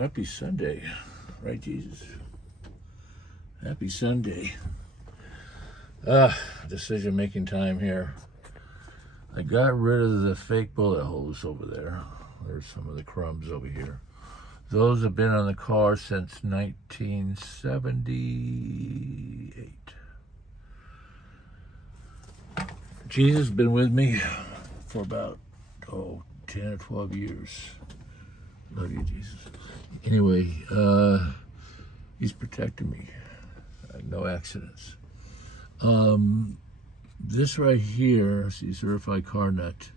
Happy Sunday, right, Jesus? Happy Sunday. Decision-making time here. I got rid of the fake bullet holes over there. There's some of the crumbs over here. Those have been on the car since 1978. Jesus has been with me for about, 10 or 12 years. Love you, Jesus. Anyway, he's protecting me. No accidents. This right here, see, certified car nut.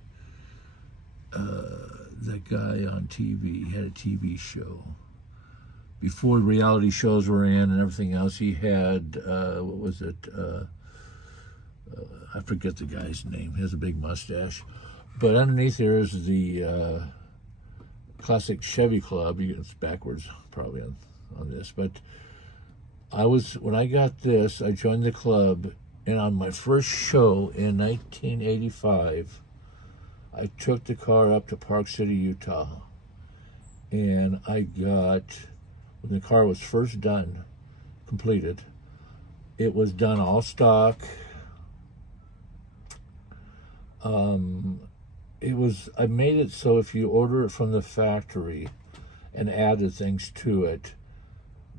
That guy on TV, he had a TV show. Before reality shows were in and everything else, he had, what was it? I forget the guy's name. He has a big mustache. But underneath there is the classic Chevy Club. It's backwards probably on this. But when I got this, I joined the club. And on my first show in 1985, I took the car up to Park City, Utah. And I got, when the car was first done, completed, it was done all stock. I made it so if you order it from the factory and added things to it,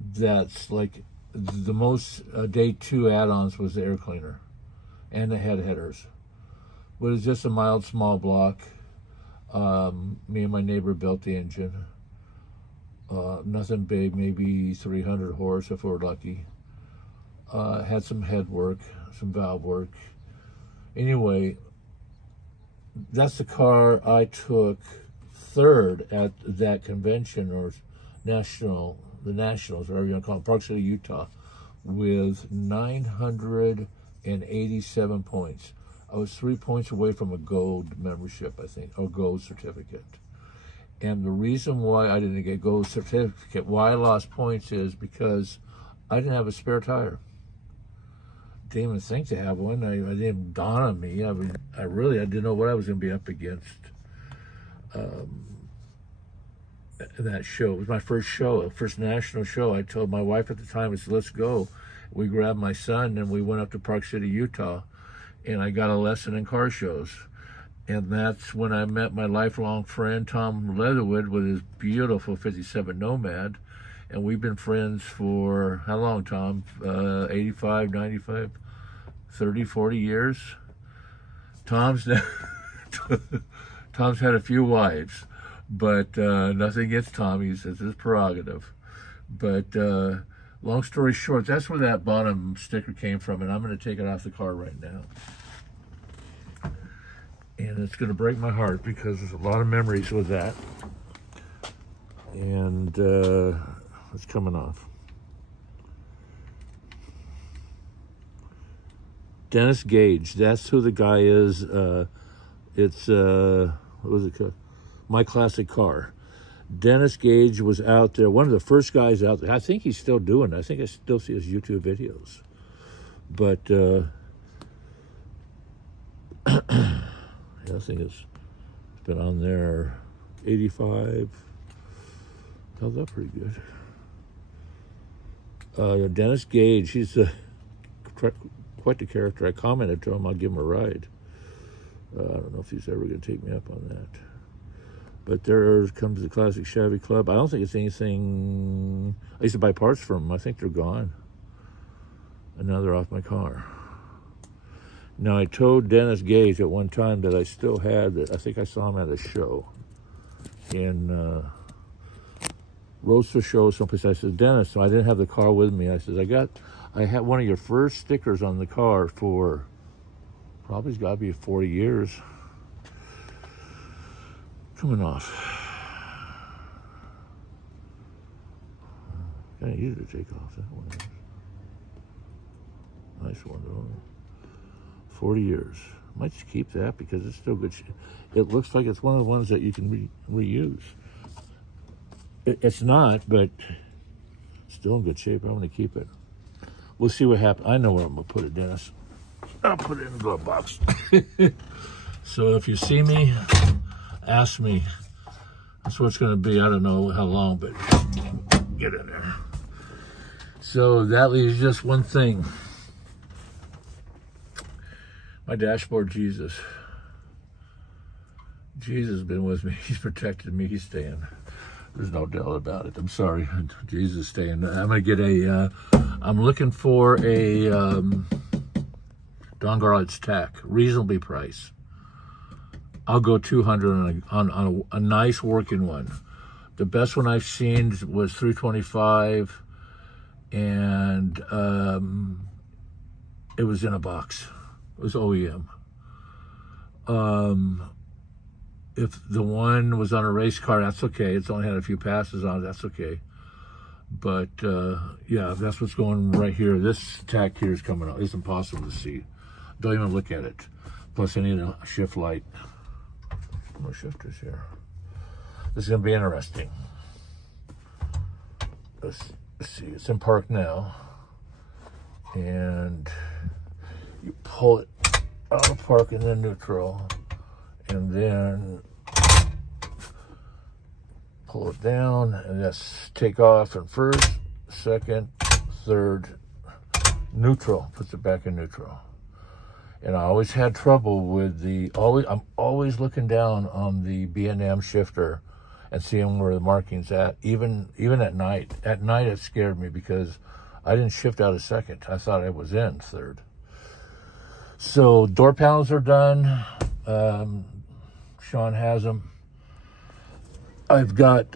that's like the most day 2 add-ons was the air cleaner and the headers. But it's just a mild small block. Me and my neighbor built the engine. Nothing big, maybe 300 horse if we're lucky. Had some head work, some valve work. Anyway, that's the car I took third at that convention, or the Nationals, whatever you want to call it, Park City, Utah, with 987 points. I was 3 points away from a gold membership, I think, or gold certificate. And the reason why I didn't get gold certificate, why I lost points, is because I didn't have a spare tire. Didn't even think to have one. I didn't dawn on me. I didn't know what I was going to be up against. That show, it was my first show, first national show. I told my wife at the time, I said, let's go. We grabbed my son and we went up to Park City, Utah, and I got a lesson in car shows. And that's when I met my lifelong friend, Tom Leatherwood, with his beautiful 57 Nomad. And we've been friends for, how long, Tom? 85, 95, 30, 40 years? Tom's had a few wives, but nothing against Tom. It's his prerogative. But long story short, that's where that bottom sticker came from, and I'm going to take it off the car right now. And it's going to break my heart because there's a lot of memories with that. And it's coming off. Dennis Gage, that's who the guy is. It's, what was it called? My Classic Car. Dennis Gage was out there, one of the first guys out there. I think he's still doing it. I think I still see his YouTube videos. But, I think it's been on there 85. Held up pretty good. Dennis Gage, he's quite the character. I commented to him, I'll give him a ride. I don't know if he's ever going to take me up on that. But there comes the Classic Chevy Club. I don't think it's anything. I used to buy parts from them. I think they're gone. And now they're off my car. Now, I told Dennis Gage at one time that I still had it. I think I saw him at a show in Roadster Show someplace. I said, Dennis, so I didn't have the car with me. I said, I had one of your first stickers on the car for probably it's got to be 40 years. Coming off. Kind of easy to take off that one. Nice one though. 40 years. Might just keep that because it's still good. It looks like it's one of the ones that you can reuse. It's not, but still in good shape. I'm going to keep it. We'll see what happens. I know where I'm going to put it, Dennis. I'll put it in the glove box. So if you see me, ask me. That's what it's going to be. I don't know how long, but get in there. So that leaves just one thing. My dashboard, Jesus. Jesus has been with me. He's protected me. He's staying. There's no doubt about it. I'm sorry. Jesus is staying. I'm going to get a, I'm looking for a Don Garlett's tack, reasonably priced. I'll go 200 on a nice working one. The best one I've seen was 325, and it was in a box. It was OEM. If the one was on a race car, that's okay. It's only had a few passes on it, that's okay. But yeah, that's what's going right here. This tack here is coming out. It's impossible to see. Don't even look at it. Plus I need a shift light. More shifters here. This is gonna be interesting. Let's see, it's in park now. And you pull it out of park and then neutral. And then pull it down and just take off in first, second, third, neutral, puts it back in neutral. And I always had trouble with the, I'm always looking down on the B&M shifter and seeing where the marking's at, even at night. At night it scared me because I didn't shift out a second. I thought I was in third. So door panels are done. Sean has them. I've got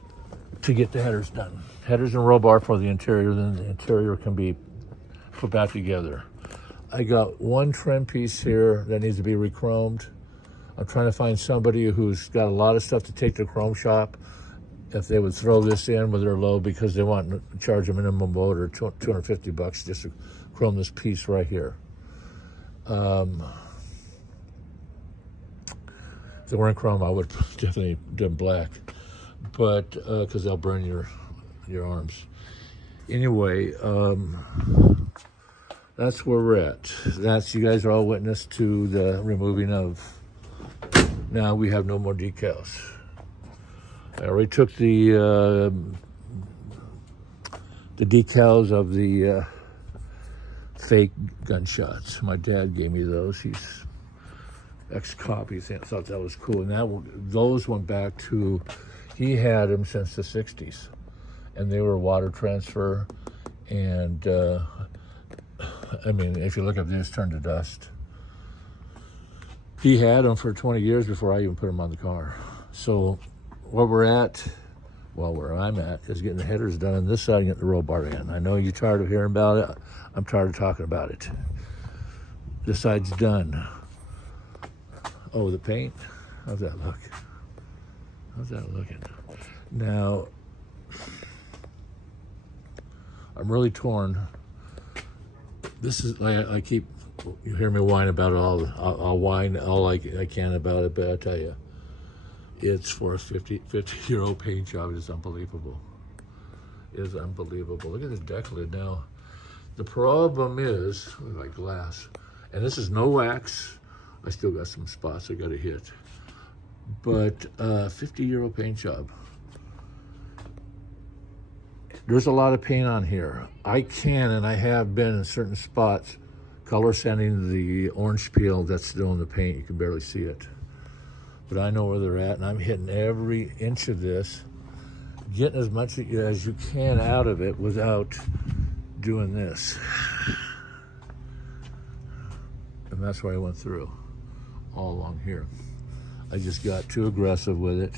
to get the headers done. Headers and roll bar for the interior, then the interior can be put back together. I got one trim piece here that needs to be re-chromed. I'm trying to find somebody who's got a lot of stuff to take to the chrome shop. If they would throw this in with their load because they want to charge a minimum motor, $250 just to chrome this piece right here. If they weren't chrome, I would definitely do black, but because they'll burn your arms. Anyway, that's where we're at. You guys are all witness to the removing of. Now we have no more decals. I already took the decals of the fake gunshots. My dad gave me those. He's ex-cop. He thought that was cool. And those went back to, he had them since the 60s. And they were water transfer. And, I mean, if you look up, they just turned to dust. He had them for 20 years before I even put them on the car. So where we're at, well, where I'm at, is getting the headers done on this side and getting the roll bar in. I know you're tired of hearing about it. I'm tired of talking about it. This side's done. Oh, the paint? How's that look? How's that looking? Now, I'm really torn. This is, I keep, you hear me whine about it all. I'll whine all I can about it, but I tell you, it's for a 50-year-old paint job. It's unbelievable. It is unbelievable. Look at the deck lid now. The problem is, like glass, and this is no wax. I still got some spots I got to hit, but 50-year-old paint job. There's a lot of paint on here. I can, and I have been in certain spots, color sanding the orange peel that's still in the paint. You can barely see it. But I know where they're at, and I'm hitting every inch of this, getting as much as you can out of it without doing this. And that's why I went through all along here. I just got too aggressive with it.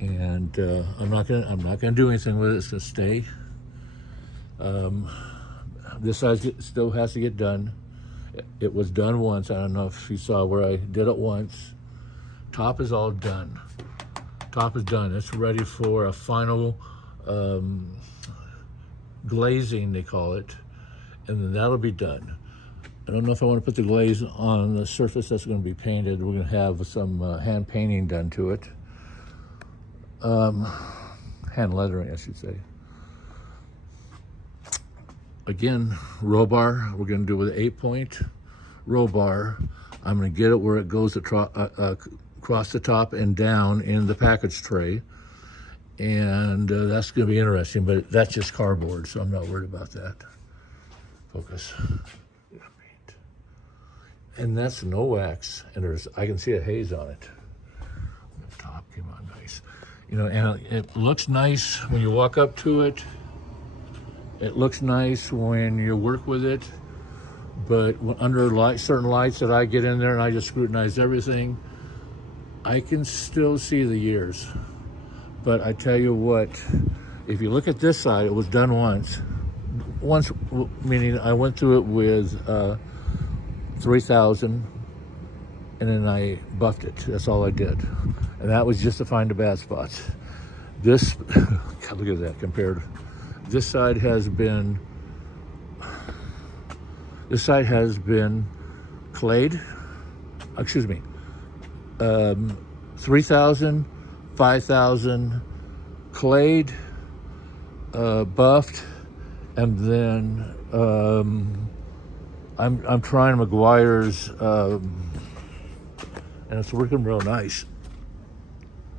And I'm not gonna do anything with it. It's gonna stay. This side still has to get done. It was done once. I don't know if you saw where I did it once. Top is all done. Top is done. It's ready for a final glazing, they call it, and then that'll be done. I don't know if I want to put the glaze on the surface that's going to be painted. We're going to have some hand painting done to it. Hand lettering, I should say. Again, roll bar, we're going to do it with an 8-point roll bar. I'm going to get it where it goes across the top and down in the package tray. And that's going to be interesting, but that's just cardboard, so I'm not worried about that. Focus. And that's no wax, and I can see a haze on it. The top came out nice. You know, and it looks nice when you walk up to it. It looks nice when you work with it, but under certain lights that I get in there and I just scrutinize everything, I can still see the years. But I tell you what, if you look at this side, it was done once. Once, meaning I went through it with 3,000, and then I buffed it. That's all I did. And that was just to find the bad spots. This, God, look at that compared. This side has been clayed, excuse me, 3,000, 5,000 clayed, buffed, and then I'm trying McGuire's, and it's working real nice.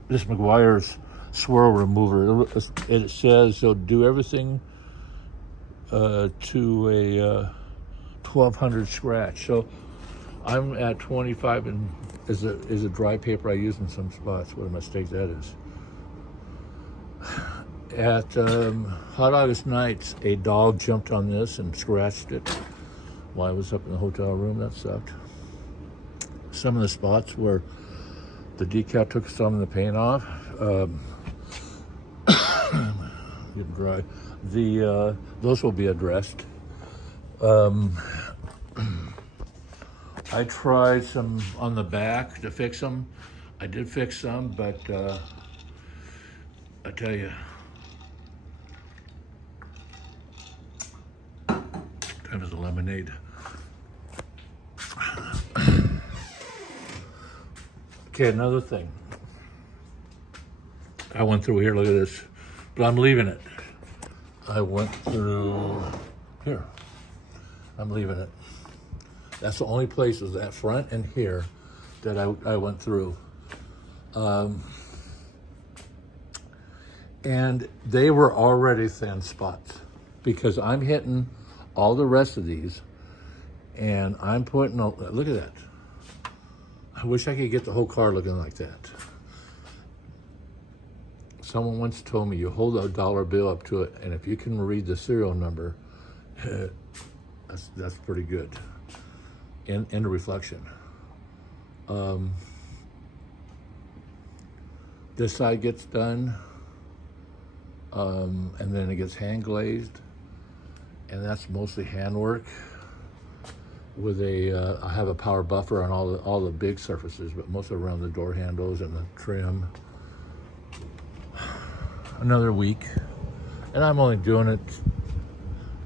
This McGuire's swirl remover. It says they'll do everything to a 1,200 scratch. So I'm at 25, and is a dry paper I use in some spots. What a mistake that is. At Hot August Nights, a dog jumped on this and scratched it while I was up in the hotel room. That sucked. Some of the spots where the decal took some of the paint off, getting dry. Those will be addressed. I tried some on the back to fix them. I did fix some, but I tell you, time is a lemonade. Okay, another thing. I went through here, look at this, but I'm leaving it. I went through here. I'm leaving it. That's the only places, that front and here, that I went through. And they were already thin spots because I'm hitting all the rest of these, and I'm putting, look at that. I wish I could get the whole car looking like that. Someone once told me, you hold a dollar bill up to it, and if you can read the serial number, that's pretty good. And the reflection. This side gets done, and then it gets hand glazed, and that's mostly handwork. With I have a power buffer on all the big surfaces, but mostly around the door handles and the trim. Another week, and I'm only doing it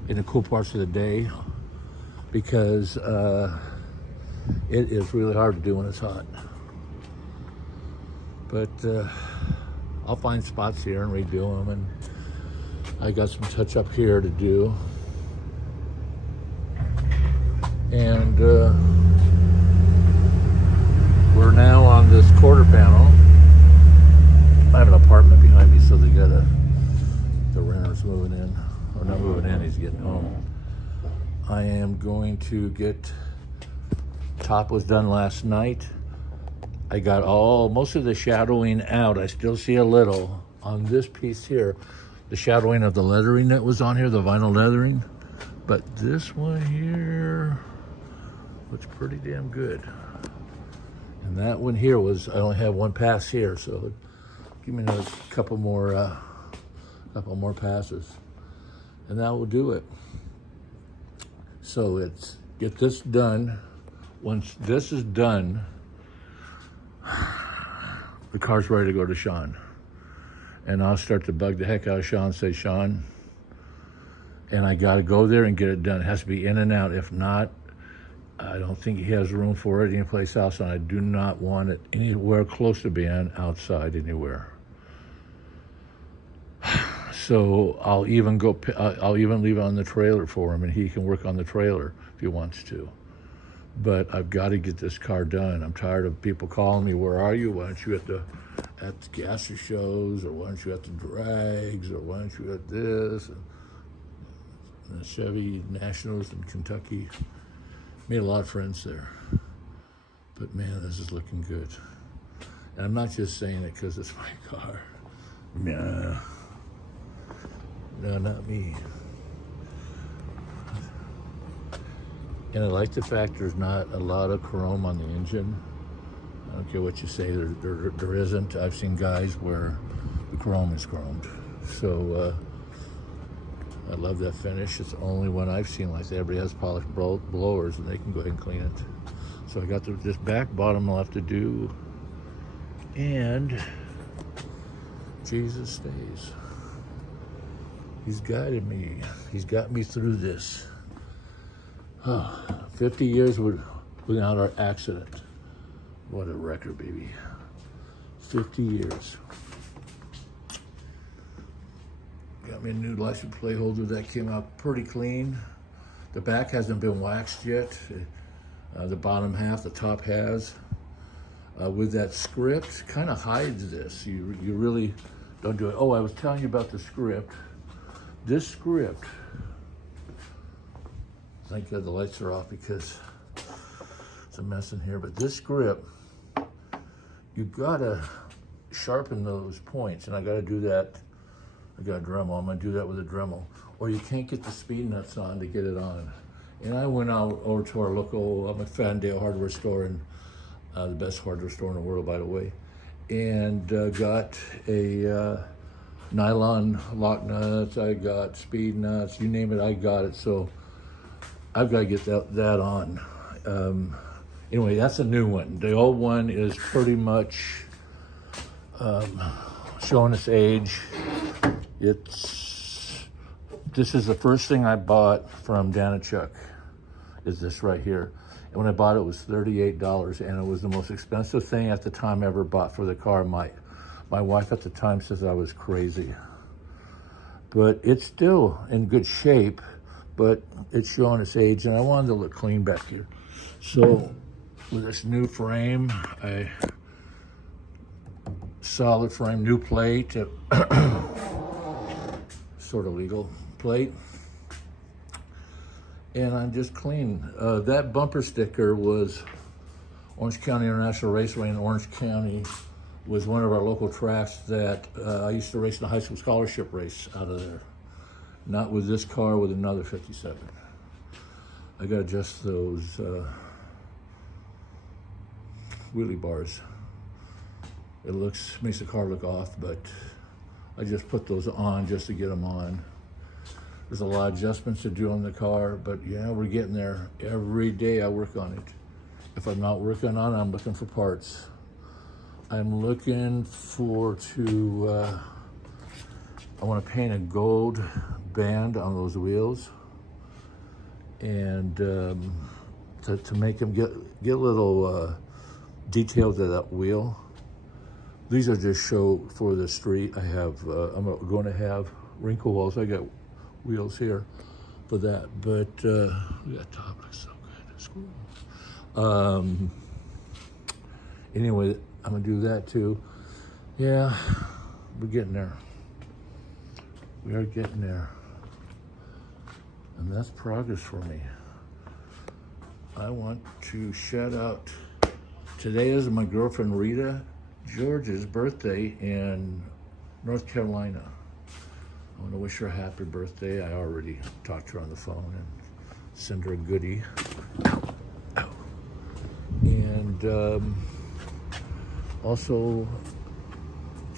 in the cool parts of the day because it is really hard to do when it's hot. But I'll find spots here and redo them, and I got some touch up here to do. And we're now on this quarter panel. I have an apartment behind me, so the renter's moving in. Or not moving in, he's getting home. I am going to get, top was done last night. I got most of the shadowing out. I still see a little on this piece here. The shadowing of the lettering that was on here, the vinyl lettering. But this one here looks pretty damn good. And that one here was, I only have one pass here, so give me another couple more passes, and that will do it. So it's get this done. Once this is done, the car's ready to go to Sean, and I'll start to bug the heck out of Sean. Say, Sean, and I got to go there and get it done. It has to be in and out. If not, I don't think he has room for it anyplace else, and I do not want it anywhere close to being outside anywhere. So I'll even leave it on the trailer for him, and he can work on the trailer if he wants to. But I've got to get this car done. I'm tired of people calling me, where are you? Why aren't you at the gasser shows, or why aren't you at the drags, or why aren't you at this? And the Chevy Nationals in Kentucky. Made a lot of friends there. But man, this is looking good. And I'm not just saying it because it's my car. Nah. No, not me. And I like the fact there's not a lot of chrome on the engine. I don't care what you say, there isn't. I've seen guys where the chrome is chromed. So I love that finish. It's the only one I've seen like that. Everybody has polished blowers and they can go ahead and clean it. So I got this back bottom left to do. And Jesus stays. He's guided me. He's got me through this. 50 years without our accident. What a record, baby. 50 years. Got me a new license plate holder that came out pretty clean. The back hasn't been waxed yet. The bottom half, the top has. With that script, kind of hides this. You really don't do it. Oh, I was telling you about the script. This script, thank God the lights are off because it's a mess in here, but this script, you gotta sharpen those points, and I gotta do that. I got a Dremel, I'm gonna do that with a Dremel, or you can't get the speed nuts on to get it on. And I went out over to our local McFadden hardware store, and the best hardware store in the world, by the way, and got a nylon lock nuts, I got speed nuts, you name it, I got it. So I've got to get that on. Anyway, that's a new one. The old one is pretty much showing its age. This is the first thing I bought from Danichuk, is this right here. And when I bought it, it was $38, and it was the most expensive thing at the time I ever bought for the car. My wife at the time says I was crazy. But it's still in good shape, but it's showing its age, and I wanted to look clean back here. So with this new frame, solid frame, new plate, sort of legal plate. And I'm just clean. That bumper sticker was Orange County International Raceway in Orange County, was one of our local tracks that I used to race in a high school scholarship race out of there. Not with this car, with another 57. I got just those wheelie bars. It makes the car look off, but I just put those on just to get them on. There's a lot of adjustments to do on the car, but yeah, we're getting there. Every day I work on it. If I'm not working on it, I'm looking for parts. I'm looking I want to paint a gold band on those wheels, and to make them get a little detail to that wheel. These are just show for the street. I'm going to have wrinkle walls. I got wheels here for that, but that top looks so good. It's cool. Anyway, I'm gonna do that too. Yeah, we're getting there. We are getting there, and that's progress for me. I want to shout out. Today is my girlfriend Rita George's birthday in North Carolina. I want to wish her a happy birthday. I already talked to her on the phone and send her a goodie. Ow. And also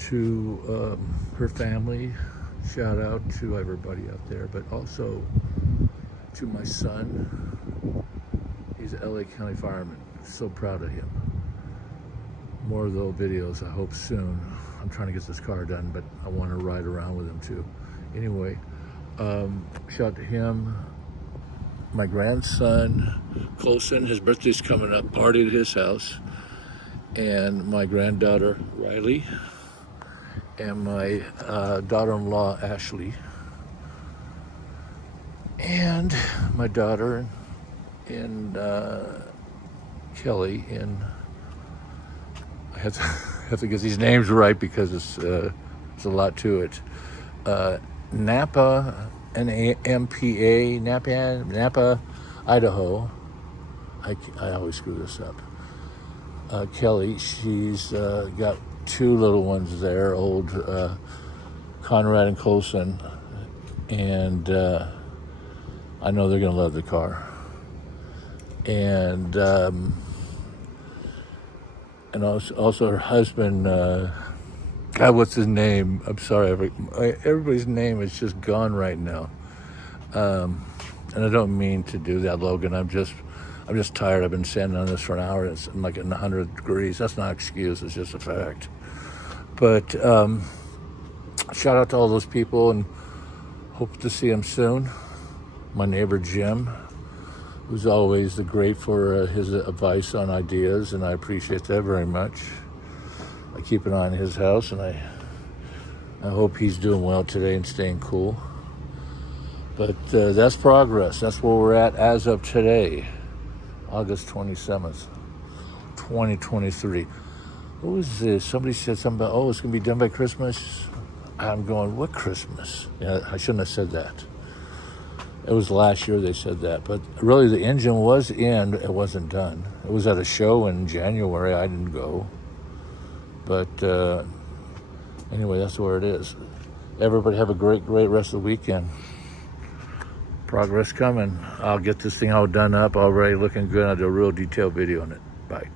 to her family, shout out to everybody out there, but also to my son. He's an LA County fireman. So proud of him. More of those videos, I hope soon. I'm trying to get this car done, but I want to ride around with him too. Anyway, shout out to him. My grandson, Colson, his birthday's coming up, party at his house. And my granddaughter, Riley. And my daughter-in-law, Ashley. And my daughter and Kelly. And I have to have to get these names right because it's a lot to it. Napa, N-A-M-P-A, Napa, Idaho. I always screw this up. Kelly, she's got 2 little ones there, old Conrad and Colson, and I know they're gonna love the car. And also her husband, God, what's his name? I'm sorry, everybody's name is just gone right now. And I don't mean to do that, Logan. I'm just tired. I've been standing on this for an hour. It's like in 100 degrees. That's not an excuse. It's just a fact. But shout out to all those people, and hope to see them soon. My neighbor Jim, who's always great for his advice on ideas, and I appreciate that very much. I keep an eye on his house, and I hope he's doing well today and staying cool. But that's progress. That's where we're at as of today, August 27th, 2023. What was this? Somebody said something about, oh, it's going to be done by Christmas. I'm going, what Christmas? Yeah, I shouldn't have said that. It was last year they said that. But really, the engine was in. It wasn't done. It was at a show in January. I didn't go. But anyway, that's where it is. Everybody have a great rest of the weekend. Progress coming. I'll get this thing all done up, already looking good. I'll do a real detailed video on it. Bye.